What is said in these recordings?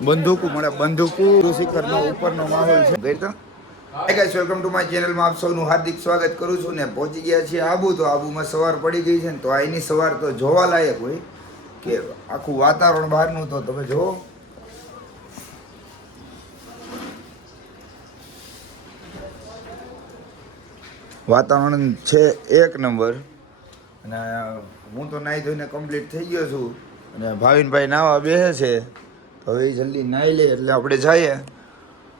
બંદૂકો મળે, બંદૂકો શિખરનો ઉપરનો માહોલ છે. ગઈ તો hi guys, welcome to my ચેનલમાં આપ સૌનું હાર્દિક સ્વાગત કરું છું. ને પહોંચી ગયા છીએ આબુ. તો આબુમાં સવાર પડી ગઈ છે ને, તો અહીંની સવાર તો જોવા લાયક હોય કે આખું વાતાવરણ બહારનું તો તમે જુઓ. વાતાવરણ છે એક નંબર. અને હું તો નાહી ધોઈને કમ્પ્લીટ થઈ ગયો છું. અને ભાવિનભાઈ નાવા બેસે છે, તો હવે જલ્દી નાહી લે એટલે આપણે જઈએ.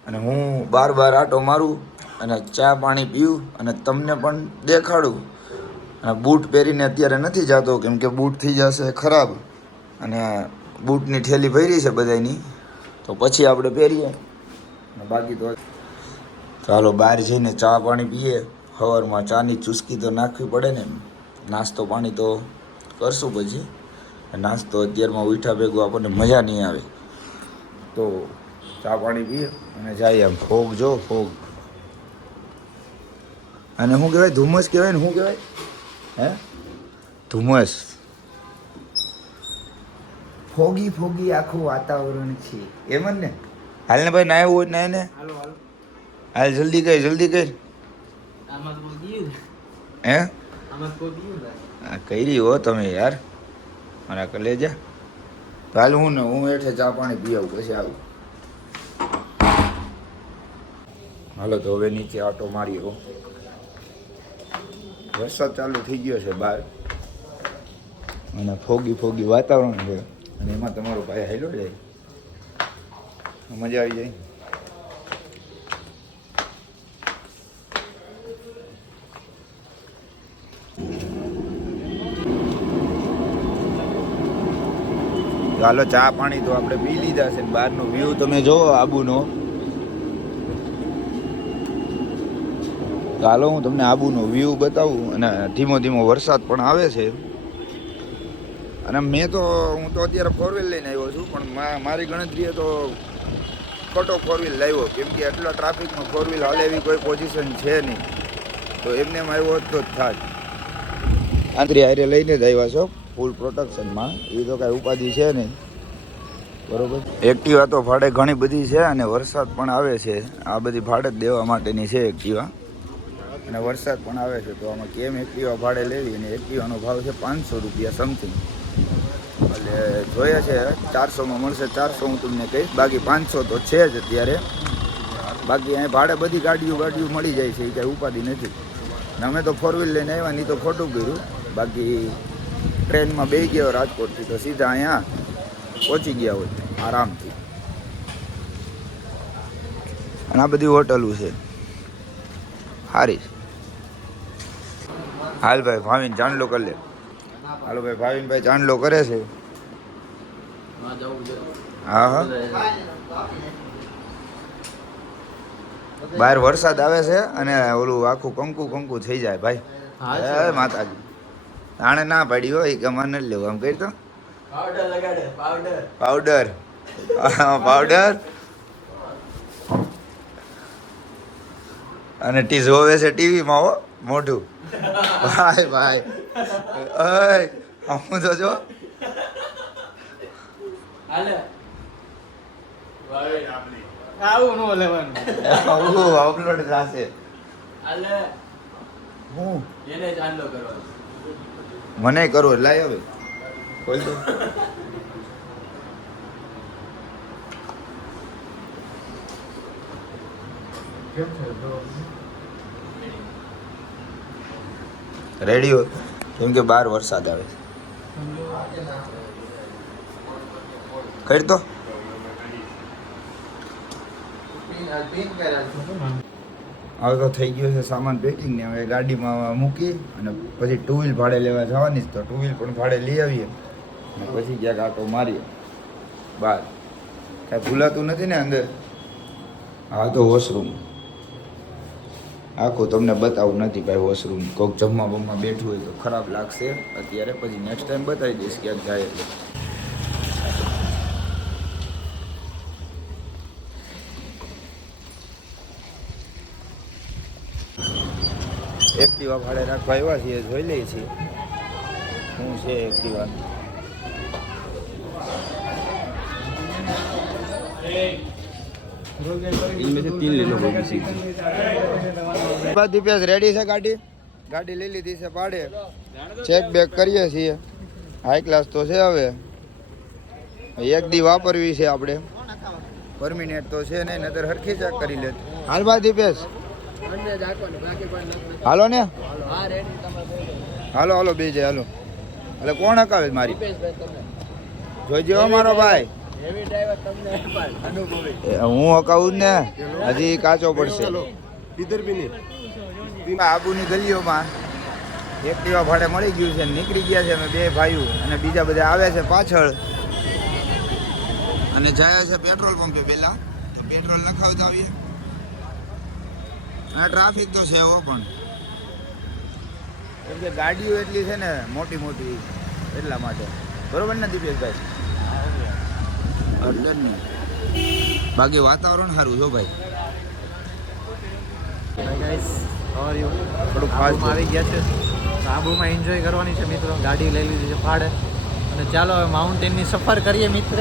અને હું બાર આટો મારું અને ચા પાણી પીવું અને તમને પણ દેખાડું. અને બૂટ પહેરીને અત્યારે નથી જતો, કેમ કે બૂટ થઈ જશે ખરાબ. અને બૂટની ઠેલી ભરી છે બધાની, તો પછી આપણે પહેરીએ. બાકી તો ચાલો બહાર જઈને ચા પાણી પીએ. સવારમાં ચાની ચુસ્કી તો નાખવી પડે ને. નાસ્તો પાણી તો કરશું પછી. નાસ્તો અત્યારમાં ઉઠા ભેગું આપણને મજા નહીં આવે. તો ચા પાણી પીએ અને જઈએ. આમ ફોગ જો, ફોગ. અને શું કહેવાય, ધુમ્મસ કહેવાય ને, શું કહેવાય હે, ધુમ્મસ. ફોગી ફોગી આખું વાતાવરણ છે એમ જ ને. હાલ ને ભાઈ, નાય હોય નાય ને. હાલ જલ્દી કર, જલ્દી કર. હે કરી હો તમે યાર, મારા કલેજા. તો હાલ હું હેઠે ચા પાણી પી આવું, પછી આવું. હાલો તો હવે નીચે આટો મારી હો. વરસાદ ચાલુ થઈ ગયો છે બહાર, અને ફોગી વાતાવરણ છે. અને એમાં તમારો ભાઈ હાલ્યો જાય, મજા આવી જાય. ચાલો ચા પાણી તો આપણે પી લીધા છે. બહારનો વ્યૂ તમે જોવો આબુનો. ચાલો હું તમને આબુનો વ્યૂ બતાવું. અને ધીમો ધીમો વરસાદ પણ આવે છે. અને હું તો અત્યારે ફોર વ્હીલ લઈને આવ્યો છું, પણ મારી ગણતરીએ તો ખોટો ફોર વ્હીલ લાવ્યો, કેમ કે એટલા ટ્રાફિકમાં ફોર વ્હીલ હાલે એવી કોઈ પોઝિશન છે નહીં. તો એમને એમ આવ્યો તો જ થાય. આંતરી હારે લઈને જ આવ્યા છો ફૂલ પ્રોટેક્શનમાં, એ તો કાંઈ ઉપાધિ છે નહીં. બરોબર. એક્ટિવા તો ભાડે ઘણી બધી છે, અને વરસાદ પણ આવે છે. આ બધી ભાડે જ દેવા માટેની છે એક્ટિવા. અને વરસાદ પણ આવે છે, તો આમાં કેમ એક્ટિવા ભાડે લેવી. અને એક્ટિવાનો ભાવ છે 500 રૂપિયા સમથિંગ. એટલે જોઈએ છે 400માં મળશે. 400 હું તમને કહીશ, બાકી 500 તો છે જ અત્યારે. બાકી અહીં ભાડે બધી ગાડીઓ મળી જાય છે, એ કાંઈ ઉપાધિ નથી. અને અમે તો ફોર વ્હીલ લઈને આવ્યા, નહીં તો ખોટું કર્યું. બાકી ટ્રેનમાં બેસી ગયો રાજકોટથી, તો સીધા અહીંયા પહોંચી ગયા હોય આરામથી. અને આ બધી હોટલું છે સારી. હાલ ભાઈ, ભાવિન ચાંદલો કરી લે. હાલો ભાઈ, ભાવિનભાઈ ચાંદલો કરે છે. હા હા, બહાર વરસાદ આવે છે અને ઓલું આખું કંકુ થઈ જાય ભાઈ. જય માતાજી. આણે ના પાડી હોય કે અમારે નથી લેવું. આમ કરી તો પાવડર પાવડર. અને ટી જોવે છે ટીવીમાં હો મોઢું. ભાઈ ભાઈ, હું તો જો અપલોડ થશે. મને કરો લાય હવે ખોલ દો. રેડી હોય, કેમ કે બહાર વરસાદ આવે છે. કરી તો હવે તો થઈ ગયો છે સામાન પેકિંગ ને. હવે ગાડીમાં મૂકી અને પછી ટુ વ્હીલ ભાડે લેવા જવાની જ. તો ટુ વ્હીલ પણ ભાડે લઈ આવીએ અને પછી ક્યાંક આટો મારીએ બહાર. કાંઈ ભૂલાતું નથી ને અંદર. હા તો વોશરૂમ આખું તમને બતાવું નથી ભાઈ. વોશરૂમ કોઈક જમવા બમવા બેઠું હોય તો ખરાબ લાગશે અત્યારે, પછી નેક્સ્ટ ટાઈમ બતાવી દઈશ ક્યાંક જાય એટલે. એક્ટિવા ભાડે રાખવા આવ્યા છીએ, જોઈ લઈએ છીએ શું છે એક્ટિવા. इनमें से 3 ले लो कोई किसी की। દીપેશ રેડી છે ગાડી લઈ લીધી છે પાડે ચેક બેક કરીએ છીએ હાઈ ક્લાસ તો છે હવે એક દી વાપરવી છે આપણે પરમિનેન્ટ તો છે નહીં નતર હરખી ચેક કરી લે હાલ બા દીપેશ હાલો ને હાલો હાલો બે જાય હાલો એટલે કોણ હકાવે મારી જોઈજો મારો ભાઈ હું હકાવું જ ને હજી કાચો પડશે આબુની ગલીઓમાં એક્ટિવા ભાડે મળી ગયું છે નીકળી ગયા છે અમે બે ભાઈઓ અને બીજા બધા આવે છે પાછળ અને જાય છે પેટ્રોલ પંપે પહેલા પેટ્રોલ નખાવતા આવીએ અને ટ્રાફિક તો છે એવો પણ કેમ કે ગાડીઓ એટલી છે ને મોટી મોટી એટલા માટે બરોબર ને દીપેશભાઈ એટલે જ નહીં બાકી વાતાવરણ સારું જો ભાઈ થોડુંક ફાસ્ટ આવી ગયા છે આબુમાં એન્જોય કરવાની છે મિત્રો ગાડી લઈ લીધી છે ભાડે અને ચાલો હવે માઉન્ટેનની સફર કરીએ મિત્ર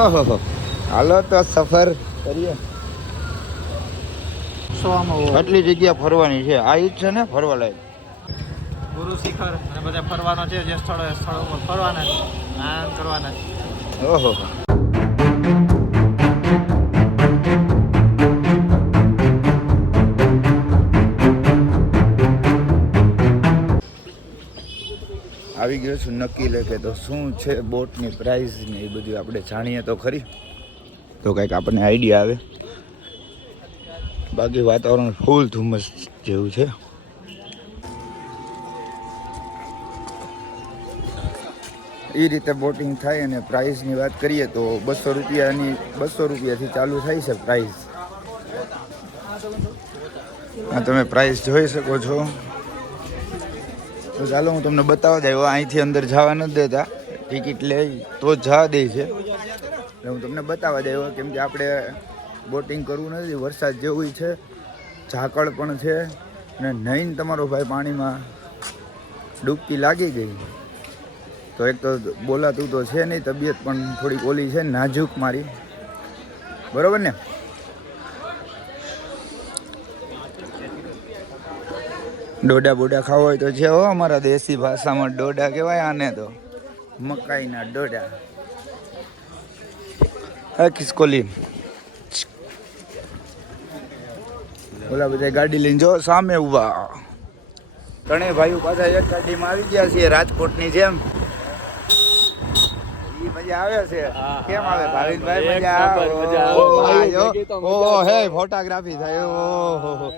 ઓહો હાલો તો સફર કરીએ આટલી જગ્યા ફરવાની છે આ ઈજ છે ને ફરવા લાયક ગુરુ શિખર અને બધા ફરવાનો છે જે સ્થળો પર ફરવાના છે આનંદ કરવાના છે ઓહો આવી ગયો છું નક્કી લેકે તો શું છે બોટની પ્રાઇસ ને એ બધું આપણે જાણીએ તો ખરી તો કંઈક આપણને આઈડિયા આવે બાકી વાતાવરણ ફૂલ ધુમ્મસ જેવું છે એ રીતે બોટિંગ થાય અને પ્રાઇસની વાત કરીએ તો 200 રૂપિયાથી ચાલુ થાય છે પ્રાઇસ આ તમે પ્રાઇસ જોઈ શકો છો તો ચાલો હું તમને બતાવવા દઉં અહીંથી અંદર જવા નથી દેતા ટિકિટ લે તો જ જવા દે છે એટલે હું તમને બતાવવા દઉં કેમ કે આપણે બોટિંગ કરવું નથી વરસાદ જેવું છે ઝાકળ પણ છે અને નહીં તમારો ભાઈ પાણીમાં ડૂબકી લાગી ગઈ તો એક તો બોલાતું તો છે નહીં તબિયત પણ થોડીક ઓલી છે નાજુક મારી બરોબર ને ડોડા બોડા ખાવા હોય તો છે હો અમારા દેશી ભાષામાં ડોડા કહેવાય આને તો મકાઈના ડોડા હા કિસકોલી ઓલા બધા ગાડી લઈને જો સામે ઉભા ત્રણેય ભાઈઓ પાછા એક ગાડીમાં આવી ગયા છીએ રાજકોટની જેમ ઈ મજા આવે છે કેમ આવે ભાવિનભાઈ મજા આવે ઓ હે ફોટોગ્રાફી થાય ઓહો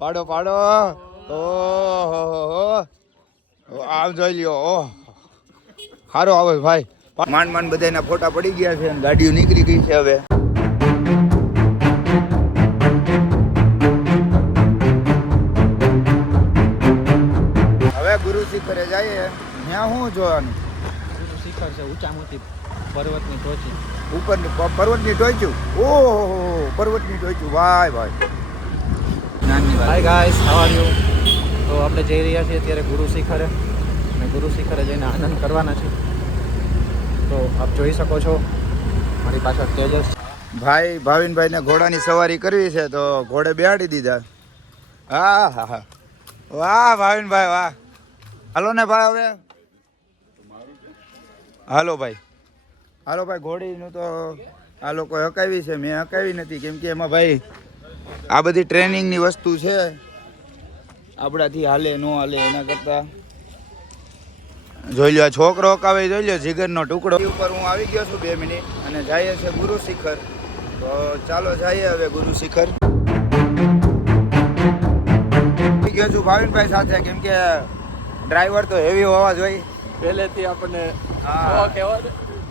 પાડો પાડો ઓહો આમ જોઈ લ્યો ઓહ સારો આવે ભાઈ માંડ માંડ બધાના ફોટા પડી ગયા છે અને ગાડીઓ નીકળી ગઈ છે હવે ગુરુ શિખરે જઈએ ત્યાં શું જોવાનું ગુરુ શિખર છે ઊંચા મોટી પર્વતની ટોચી ઉપર પર્વતની ટોચ્યું ઓહો પર્વતની ટોચ્યું ભાઈ ભાઈ નાની hi guys how are you તો આપણે જઈ રહ્યા છીએ અત્યારે ગુરુ શિખરે અને ગુરુ શિખરે જઈને આનંદ કરવાના છે તો આપ જોઈ શકો છો મારી પાછળ તેજસ ભાઈ ભાવિનભાઈને ઘોડાની સવારી કરવી છે તો ઘોડે બેહાડી દીધા હા હા હા વાહ ભાવિનભાઈ વાહ હાલો ને ભાઈ હવે હાલો ભાઈ ઘોડીનું તો આ લોકો હકાવી છે મેં હકાવી નથી કેમ કે એમાં ભાઈ આ બધી ટ્રેનિંગની વસ્તુ છે આપણાથી હાલે ન હાલે એના કરતાં જોઈ લો છોકરો હકાવે જોઈ લો જીગરનો ટુકડો ઉપર હું આવી ગયો છું 2 મિનિટ અને જઈએ છે ગુરુ શિખર તો ચાલો જઈએ હવે ગુરુ શિખર ગયો છું ભાવિનભાઈ સાથે કેમ કે ડ્રાઈવર તો હેવી હોવા જોઈએ પહેલેથી આપણને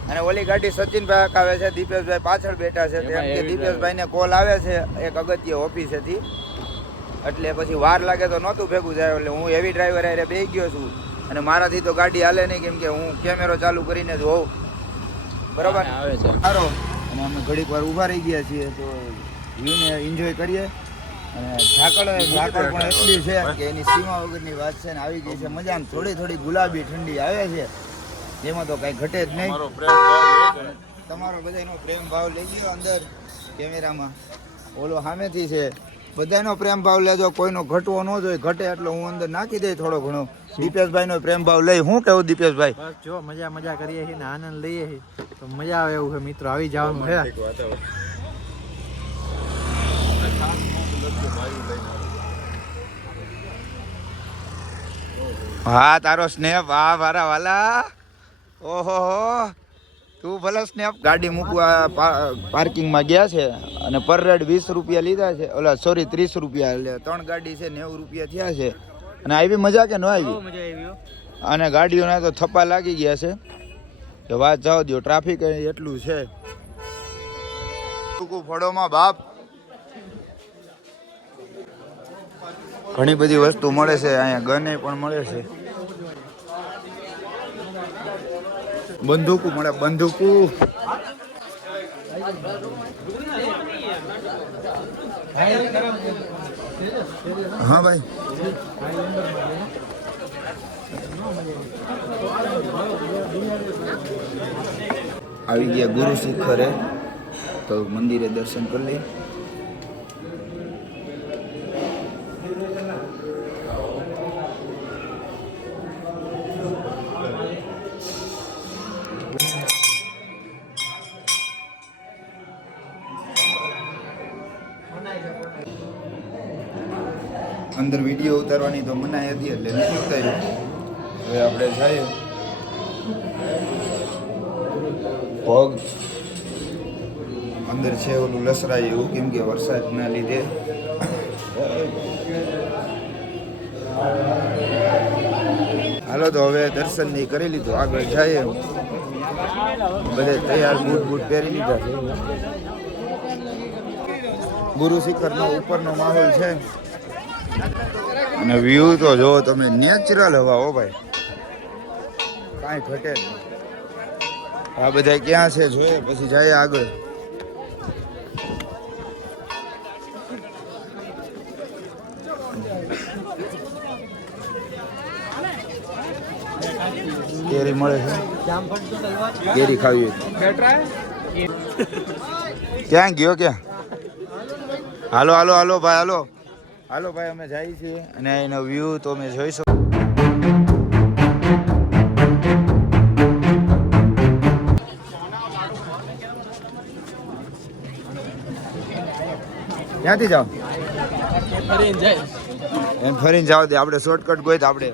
અને ઓલી ગાડી સચિનભાઈ હકાવે છે દીપેશભાઈ પાછળ બેઠા છે તેમ કે દીપેશભાઈને કોલ આવે છે એક અગત્ય ઓફિસેથી એટલે પછી વાર લાગે તો નહોતું ભેગું જાય એટલે હું હેવી ડ્રાઈવર આરે બેસી ગયો છું અને મારાથી તો ગાડી હાલે નહીં કેમ કે હું કેમેરો ચાલુ કરીને જ હોઉં બરાબર આવે છે સારો અને અમે ઘડીક વાર ઊભા રહી ગયા છીએ તો વ્યૂને એન્જોય કરીએ અને ઝાકળ પણ એટલી છે કે એની સીમા વગરની વાત છે ને આવી ગઈ છે મજા થોડી ગુલાબી ઠંડી આવે છે એમાં તો કાંઈ ઘટે જ નહીં તમારો બધાનો પ્રેમ ભાવ લઈ ગયો અંદર કેમેરામાં. ઓલો સામેથી છે, બધાનો પ્રેમ ભાવ લેજો, કોઈનો ઘટવો ન જોઈએ. ઘટે એટલે હું અંદર નાખી દઈ થોડો ઘણો. દીપેશભાઈનો પ્રેમ ભાવ લઈ. હું કેવું દીપેશભાઈ? બસ જો મજા કરીએ છીએ ને આનંદ લઈએ છીએ તો મજા આવે એવું છે મિત્રો. આવી જવાનું છે. હા તારો સ્નેપ. વાહ મારા વાલા. ઓહો તું ભલે સ્નેપ. ગાડી મૂકવા પાર્કિંગમાં ગયા છે અને પર રેડ 20 રૂપિયા લીધા છે. ઓલા સોરી 30 રૂપિયા. એટલે 3 ગાડી છે, 90 રૂપિયા થયા છે. અને આવી મજા કે ન આવી? અને ગાડીઓના તો થપ્પા લાગી ગયા છે કે વાત જાવ દો. ટ્રાફિક એટલું છે. ફળોમાં બાપ ઘણી બધી વસ્તુ મળે છે અહીંયા. ગને પણ મળે છે, બંદૂકો મળે, બંદૂકો. હા ભાઈ, આવી ગયા ગુરુ શિખરે તો મંદિરે દર્શન કરી લઈએ. અંદર વિડીયો ઉતારવાની તો મનાઈ હતી એટલે નથી ઉતાર્યું. હવે આપણે જઈએ. પગ અંદર છે ઓલું લસરાય એવું, કેમ કે વરસાદના લીધે. હાલો તો હવે દર્શન નહીં કરી લીધું, આગળ જઈએ. બધે તૈયાર બૂટ પહેરી લીધા છે. ગુરુ શિખરનો ઉપરનો માહોલ છે અને વ્યૂ તો જો તમે, નેચરલ હવા. હો ભાઈ, કાંઈ ઘટે નહીં. આ બધા ક્યાં છે જોઈએ પછી જાય આગળ. કેરી મળે છે, કેરી ખાવી. ક્યાં ગયો ક્યાં? હાલો હાલો હાલો ભાઈ, હાલો હાલો ભાઈ, અમે જઈએ છીએ અને એનો વ્યૂ તો અમે જોઈ શકો. ક્યાંથી જાઓ? એમ ફરીને જાઓ દે. આપણે શોર્ટકટ ગોઈ તો આપણે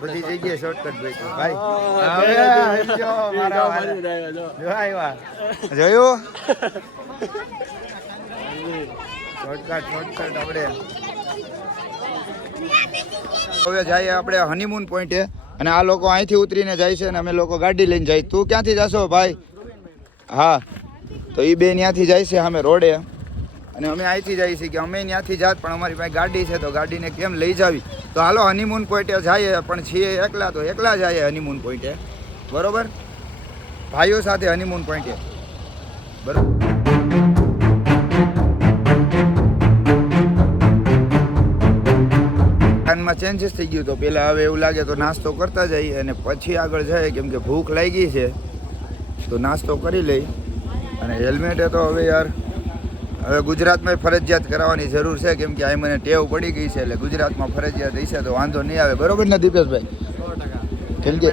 બધી જગ્યાએ શોર્ટકટ ગોઈ તો ભાઈ. જોયું શોર્ટકટ આપણે. હવે જઈએ આપણે હનીમૂન પોઈન્ટે અને આ લોકો અહીંથી ઉતરીને જાય છે અને અમે લોકો ગાડી લઈને જાય. તું ક્યાંથી જશો ભાઈ? હા, તો એ બે ત્યાંથી જાય છે સામે રોડે અને અમે અહીંથી જઈએ છીએ કે અમે ત્યાંથી જાત, પણ અમારી પાસે ગાડી છે તો ગાડીને કેમ લઈ જાવી. તો હાલો હનીમૂન પોઈન્ટે જઈએ, પણ છીએ એકલા તો એકલા જઈએ હનીમૂન પોઈન્ટે. બરોબર, ભાઈઓ સાથે હનીમૂન પોઈન્ટે. બરોબર. પ્લાનમાં ચેન્જીસ થઈ ગયું તો પહેલાં હવે એવું લાગે તો નાસ્તો કરતા જઈએ અને પછી આગળ જાય, કેમ કે ભૂખ લાગી છે તો નાસ્તો કરી લઈ. અને હેલ્મેટે તો હવે યાર હવે ગુજરાતમાં ફરજિયાત કરાવવાની જરૂર છે, કેમ કે આ મને ટેવ પડી ગઈ છે. એટલે ગુજરાતમાં ફરજિયાત રહેશે તો વાંધો નહીં આવે. બરોબર ને દીપેશભાઈ? કેમ કે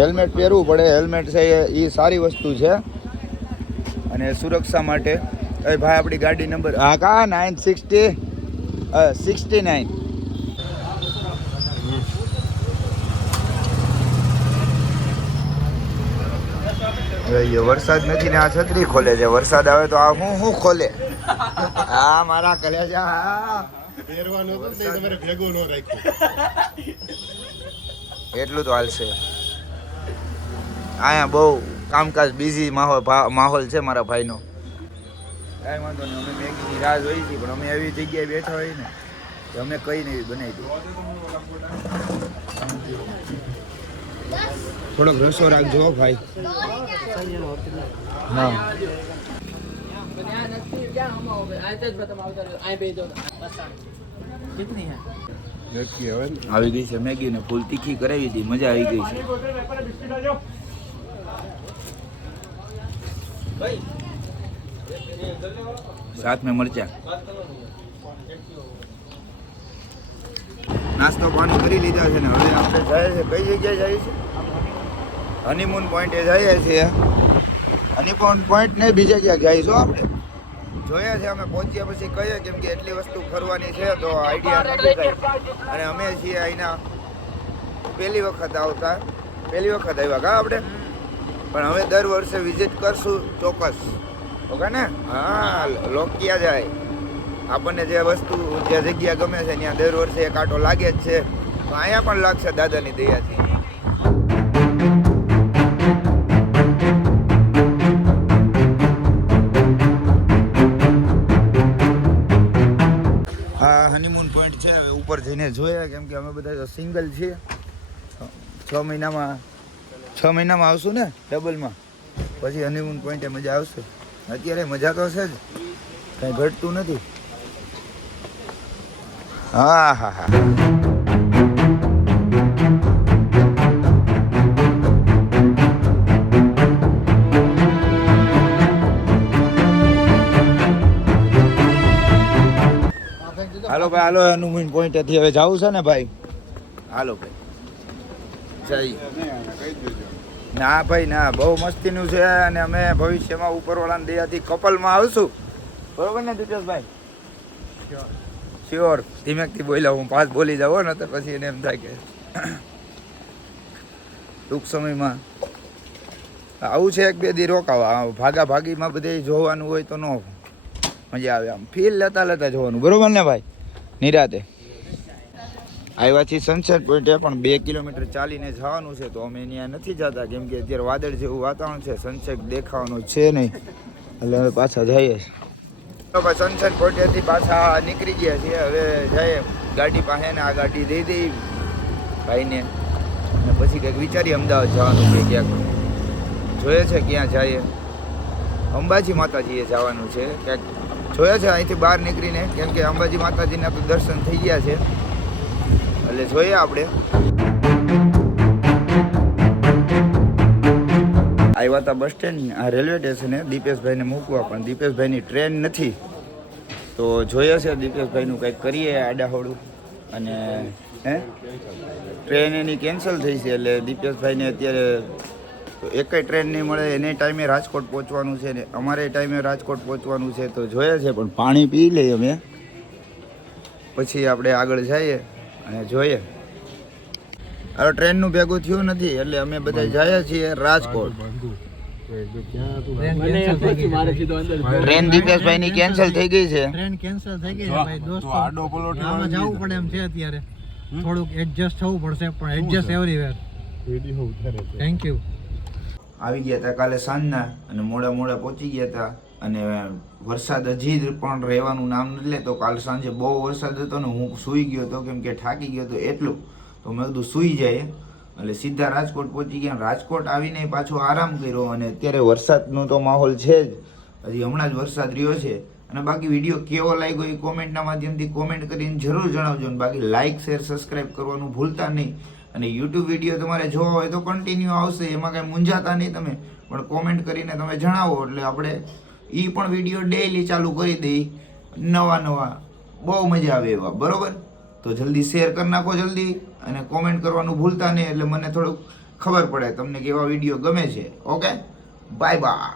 હેલ્મેટ પહેરવું પડે. હેલ્મેટ છે એ સારી વસ્તુ છે અને સુરક્ષા માટે. ભાઈ આપણી ગાડી નંબર હા કા 969. વરસાદ નથી ને આ છત્રી ખોલે છે. વરસાદ આવે તો આ હું ખોલે. હા મારા કલેજા એટલું તો હાલશે. અહીંયા બહુ કામકાજ બિઝી માહોલ છે મારા ભાઈનો. કાંઈ વાંધો નહીં, અમે મેગીની રાહ જોઈ હતી, પણ અમે એવી જગ્યાએ બેઠા હોય ને કે અમે કઈ નહીં બનાવી દઈએ. થોડોક રસો રાખજો ભાઈ. હા આવી ગઈ છે મેગી ને ફૂલ તીખી કરાવી હતી. મજા આવી ગઈ છે. साथ में मरचा नास्तो पानी કરી લીધા છે ને હવે આપણે જાય છે કઈ જગ્યાએ જાય છે હનીમૂન પોઈન્ટે જઈએ છીએ હનીમૂન પોઈન્ટ ને બીજે ક્યાં જઈશું આપણે જોઈએ છે અમે પહોંચ્યા પછી કહીએ કેમ કે એટલી વસ્તુ ફરવાની છે તો આઈડિયા નથી કાંઈ અને અમે છીએ અહીંના પહેલી વખત આવ્યા કા આપણે પણ હવે દર વર્ષે વિઝિટ કરશું ચોક્કસ ઓકે ને હા લોક ક્યાં જાય આપણને જે વસ્તુ જે જગ્યા ગમે છે ત્યાં દર વર્ષે એક આંટો લાગે જ છે તો અહીંયા પણ લાગશે દાદાની દયાથી આ હનીમૂન પોઈન્ટ છે હવે ઉપર જઈને જોઈએ કેમ કે અમે બધા સિંગલ છીએ 6 મહિનામાં આવશું ને ડબલમાં પછી હનીમૂન પોઈન્ટે મજા આવશે અત્યારે મજા તો છે જ કંઈ ઘટતું નથી હા હા હા હાલો ભાઈ હાલો હનુમાન પોઈન્ટેથી હવે જવું છે ને ભાઈ હાલો ભાઈ જઈ ના ભાઈ ના બહુ મસ્તીનું છે અને અમે ભવિષ્યમાં ઉપરવાળાની દયાથી કપલમાં આવશું બરોબર ને દિપેશભાઈ શ્યોર ધીમેકથી બોલ્યા હું પાસ બોલી જાઉં ને તો પછી એને એમ થાય કે ટૂંક સમયમાં આવું છે એક બે દી રોકાવા ભાગા ભાગીમાં બધે જોવાનું હોય તો ન મજા આવે આમ ફીલ લેતા જોવાનું બરોબર ને ભાઈ નિરાતે આવ્યા છીએ સનસેટ પોઈન્ટે પણ 2 કિલોમીટર ચાલીને જવાનું છે તો અમે ત્યાં નથી જતા કેમ કે અત્યારે વાદળ જેવું વાતાવરણ છે સનસેટ દેખાવાનું છે નહીં એટલે હવે પાછા જઈએ છીએ સનસેટ પોઈન્ટેથી પાછા નીકળી ગયા છીએ હવે જઈએ ગાડી પાસે ને આ ગાડી દઈ દઈ ભાઈને અને પછી કંઈક વિચારીએ અમદાવાદ જવાનું છે ક્યાંક જોઈએ છે ક્યાં જઈએ અંબાજી માતાજીએ જવાનું છે ક્યાંક જોઈએ છે અહીંથી બહાર નીકળીને કેમ કે અંબાજી માતાજીના તો દર્શન થઈ ગયા છે એટલે જોઈએ આપણે આવ્યા હતા બસ સ્ટેન્ડ આ રેલવે સ્ટેશને દીપેશભાઈને મૂકવા પણ દીપેશભાઈની ટ્રેન નથી તો જોઈએ છે દીપેશભાઈનું કંઈક કરીએ આડાહોડું અને ટ્રેન એની કેન્સલ થઈ છે એટલે દીપેશભાઈને અત્યારે એકેય ટ્રેન નહીં મળે એને ટાઈમે રાજકોટ પહોંચવાનું છે ને અમારે ટાઈમે રાજકોટ પહોંચવાનું છે તો જોઈએ છે પણ પાણી પી લઈએ અમે પછી આપણે આગળ જઈએ અને જોઈએ હવે ટ્રેનનું ભેગું થયું નથી એટલે અમે બધા જઈએ છીએ રાજકોટ ટ્રેન દીપેશભાઈની કેન્સલ થઈ ગઈ છે ટ્રેન કેન્સલ થઈ ગઈ છે ભાઈ દોસ્તો આમાં જવું પડે એમ છે અત્યારે થોડુંક એડજસ્ટ થવું પડશે પણ એડજસ્ટ એવરીવેર થેન્ક યુ આવી ગયા હતા કાલે સાંજના અને મોડા પહોંચી ગયા હતા અને વરસાદ હજી પણ રહેવાનું નામ નથી લેતો કાલ સાંજે બહુ વરસાદ હતો ને હું સૂઈ ગયો હતો કેમ કે થાકી ગયો હતો એટલું તો મેં કીધું સૂઈ જાય એટલે સીધા રાજકોટ પહોંચી ગયા રાજકોટ આવીને પાછો આરામ કર્યો અને અત્યારે વરસાદનો તો માહોલ છે જ હજી હમણાં જ વરસાદ રહ્યો છે અને બાકી વિડીયો કેવો લાગ્યો એ કોમેન્ટના માધ્યમથી કોમેન્ટ કરીને જરૂર જણાવજો ને બાકી લાઇક શેર સબસ્ક્રાઈબ કરવાનું ભૂલતા નહીં અને યુટ્યુબ વિડીયો તમારે જોવા હોય તો કન્ટિન્યુ આવશે એમાં કાંઈ મૂંઝાતા નહીં તમે પણ કોમેન્ટ કરીને તમે જણાવો એટલે આપણે એ પણ વિડીયો ડેઈલી ચાલુ કરી દઈ નવા બહુ મજા આવે એવા બરોબર તો જલ્દી શેર કરી નાખો જલ્દી અને કોમેન્ટ કરવાનું ભૂલતા નહીં એટલે મને થોડુંક ખબર પડે તમને કેવા વિડીયો ગમે છે ઓકે બાય બાય